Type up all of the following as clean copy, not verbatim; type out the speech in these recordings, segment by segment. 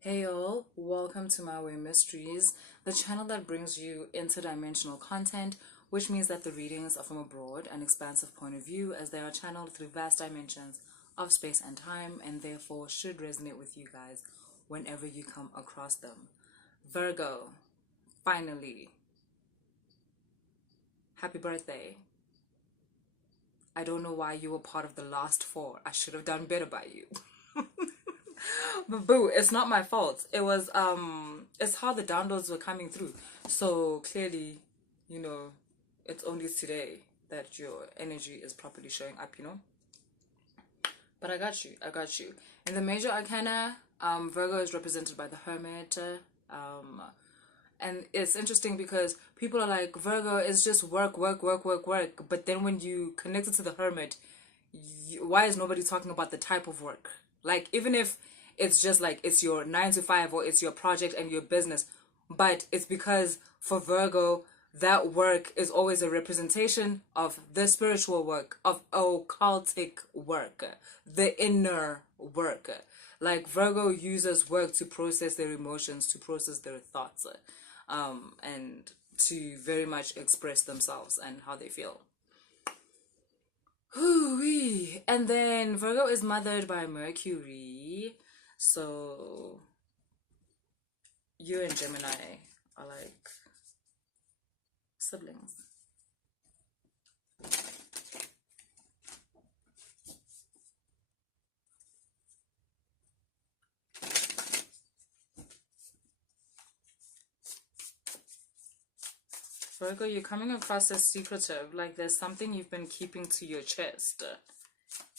Hey y'all, welcome to My Way Mysteries, the channel that brings you interdimensional content, which means that the readings are from a broad and expansive point of view as they are channeled through vast dimensions of space and time and therefore should resonate with you guys whenever you come across them. Virgo, finally, happy birthday. I don't know why you were part of the last four. I should have done better by you. But boo, it's not my fault. It's how the downloads were coming through. So clearly, you know, it's only today that your energy is properly showing up. But I got you. In the major arcana, Virgo is represented by the Hermit. Um, and it's interesting because people are like, Virgo is just work, work, work, work, work. But then when you connect it to the Hermit, why is nobody talking about the type of work? Like, even if it's just like it's your 9 to 5 or it's your project and your business, but it's because for Virgo, that work is always a representation of the spiritual work, of occultic work, the inner work. Like, Virgo uses work to process their emotions, to process their thoughts, and to very much express themselves and how they feel. Hoo-wee. And then Virgo is mothered by Mercury. So you and Gemini are like siblings. Virgo, you're coming across as secretive. Like there's something you've been keeping to your chest.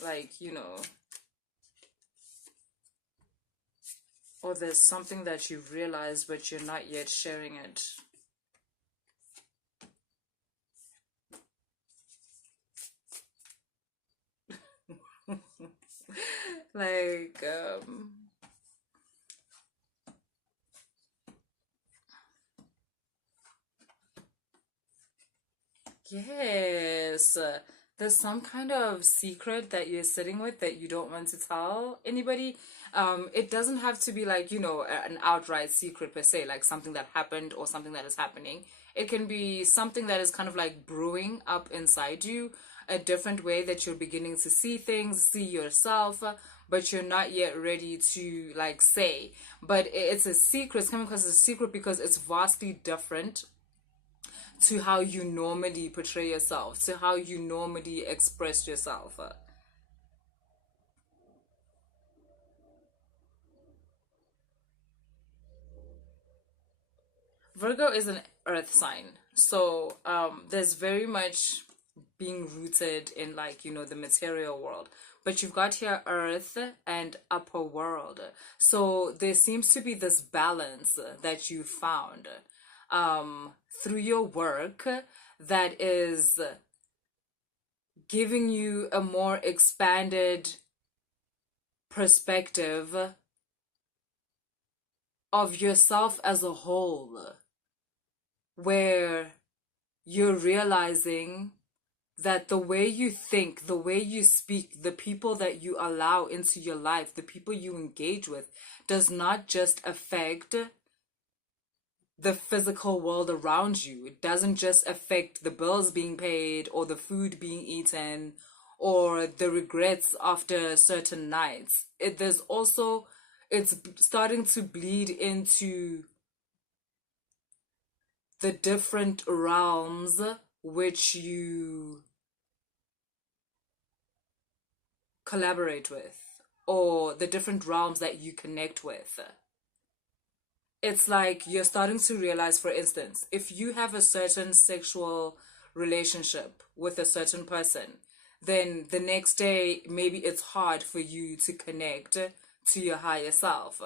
Like, or there's something that you've realized but you're not yet sharing it. like, yes, there's some kind of secret that you're sitting with that you don't want to tell anybody. It doesn't have to be like, an outright secret per se, like something that happened or something that is happening. It can be something that is kind of like brewing up inside you, a different way that you're beginning to see things, see yourself, but you're not yet ready to like say. But it's a secret, it's coming across as a secret because it's vastly different to how you normally portray yourself, to how you normally express yourself. Virgo is an earth sign. So there's very much being rooted in the material world. But you've got here earth and upper world. So there seems to be this balance that you found through your work that is giving you a more expanded perspective of yourself as a whole, where you're realizing that the way you think, the way you speak, the people that you allow into your life, the people you engage with, does not just affect the physical world around you. It doesn't just affect the bills being paid or the food being eaten or the regrets after certain nights. It's starting to bleed into the different realms which you collaborate with or the different realms that you connect with. It's like you're starting to realize, for instance, if you have a certain sexual relationship with a certain person, then the next day maybe it's hard for you to connect to your higher self.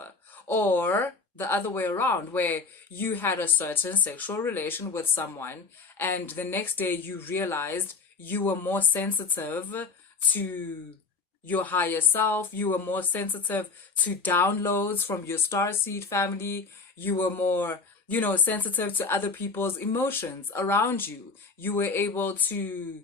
Or the other way around, where you had a certain sexual relation with someone, and the next day you realized you were more sensitive to your higher self, you were more sensitive to downloads from your starseed family, you were more sensitive to other people's emotions around you. You were able to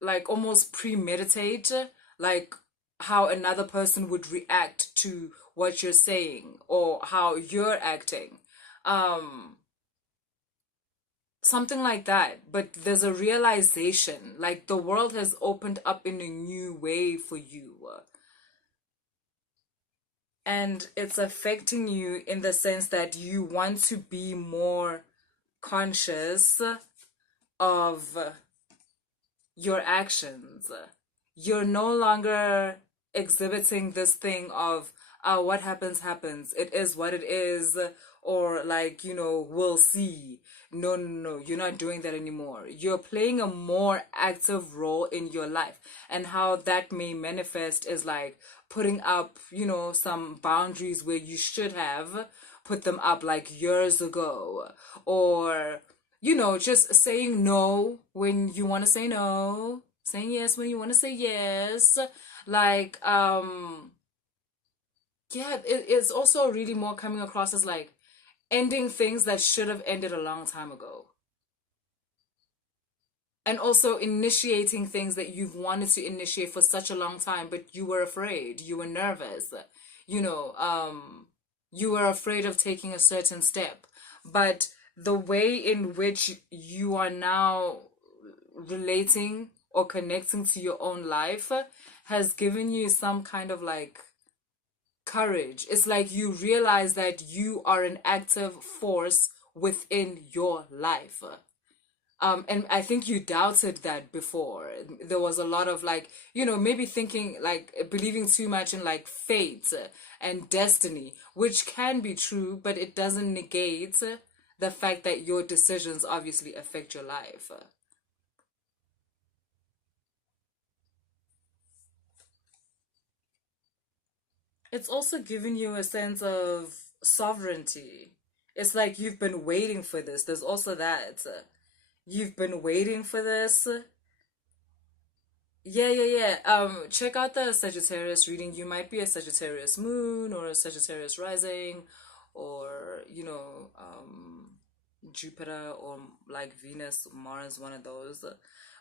like almost premeditate like how another person would react to what you're saying or how you're acting. Something like that. But there's a realization, like the world has opened up in a new way for you. And it's affecting you in the sense that you want to be more conscious of your actions. You're no longer exhibiting this thing of, what happens, happens. It is what it is. Or like, we'll see. No, no, no. You're not doing that anymore. You're playing a more active role in your life. And how that may manifest is like putting up, some boundaries where you should have put them up like years ago. Or just saying no when you want to say no, saying yes when you want to say yes. Like, yeah, it's also really more coming across as like ending things that should have ended a long time ago. And also initiating things that you've wanted to initiate for such a long time, but you were afraid, you were nervous, you know, you were afraid of taking a certain step. But the way in which you are now relating or connecting to your own life has given you some kind of like courage. It's like you realize that you are an active force within your life. And I think you doubted that before. There was a lot of like, maybe thinking like believing too much in like fate and destiny, which can be true, but it doesn't negate the fact that your decisions obviously affect your life. It's also giving you a sense of sovereignty. It's like you've been waiting for this. There's also that. You've been waiting for this. Yeah, yeah, yeah. Check out the Sagittarius reading. You might be a Sagittarius moon or a Sagittarius rising, or Jupiter or like Venus, Mars, one of those.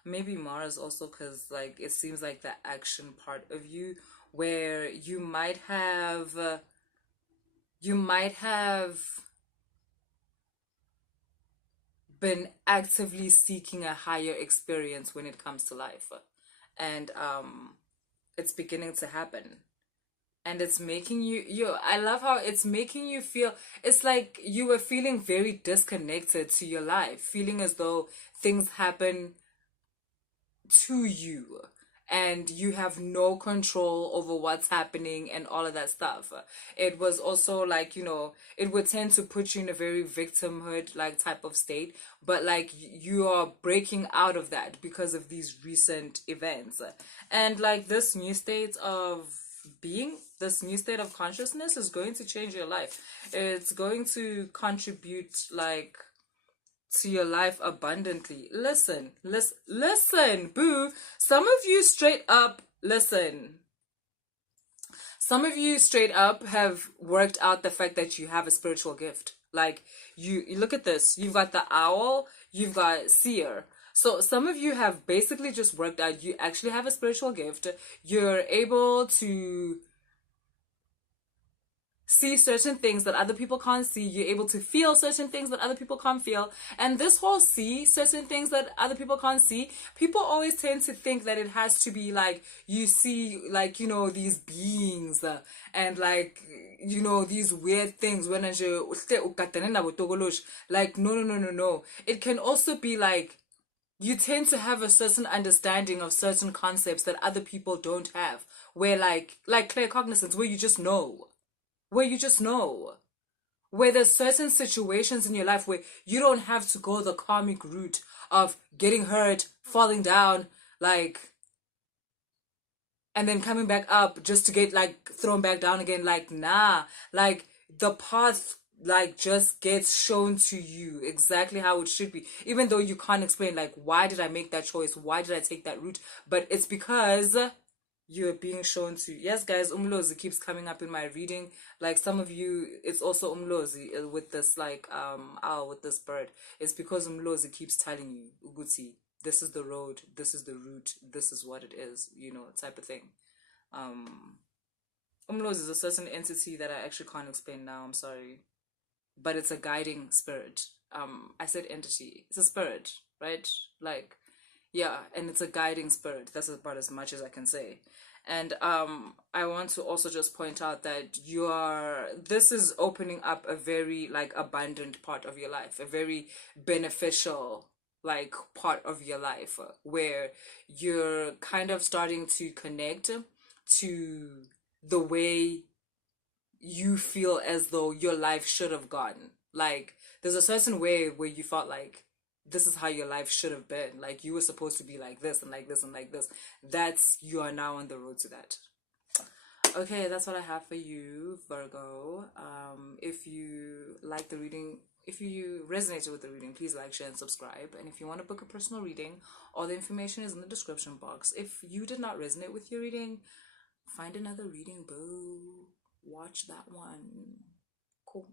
Maybe Mars also, because like it seems like the action part of you, where you might have been actively seeking a higher experience when it comes to life, and it's beginning to happen. And it's making you I love how it's making you feel, it's like you were feeling very disconnected to your life, feeling as though things happen to you and you have no control over what's happening and all of that stuff. It was also like, it would tend to put you in a very victimhood like type of state, but like you are breaking out of that because of these recent events. And like this new state of consciousness is going to change your life. It's going to contribute like to your life abundantly. Listen, boo. Some of you straight up, listen. Some of you straight up have worked out the fact that you have a spiritual gift. Like, you look at this. You've got the owl, you've got seer. So some of you have basically just worked out you actually have a spiritual gift. You're able to see certain things that other people can't see. You're able to feel certain things that other people can't feel. And this whole see certain things that other people can't see, people always tend to think that it has to be like you see like, these beings and like, these weird things when like no, no, no, no, no. It can also be like you tend to have a certain understanding of certain concepts that other people don't have, where like clear cognizance, where you just know, where there's certain situations in your life where you don't have to go the karmic route of getting hurt, falling down, like, and then coming back up just to get like thrown back down again. Like, nah, like the path like just gets shown to you exactly how it should be, even though you can't explain like why did I make that choice, why did I take that route, but it's because you're being shown to. Yes, guys, umlozi keeps coming up in my reading. Like some of you, it's also umlozi with this like owl with this bird. It's because umlozi keeps telling you uguti this is the road, this is the route, this is what it is, you know, type of thing. Umloz is a certain entity that I actually can't explain now, I'm sorry. But it's a guiding spirit. I said entity. It's a spirit, right? Like, yeah, and it's a guiding spirit. That's about as much as I can say. And I want to also just point out that this is opening up a very like abundant part of your life, a very beneficial like part of your life where you're kind of starting to connect to the way you feel as though your life should have gone. Like, there's a certain way where you felt like this is how your life should have been. Like, you were supposed to be like this and like this and like this. You are now on the road to that. Okay, that's what I have for you, Virgo. If you like the reading, if you resonated with the reading, please like, share, and subscribe. And if you want to book a personal reading, all the information is in the description box. If you did not resonate with your reading, find another reading, boo. Watch that one. Cool.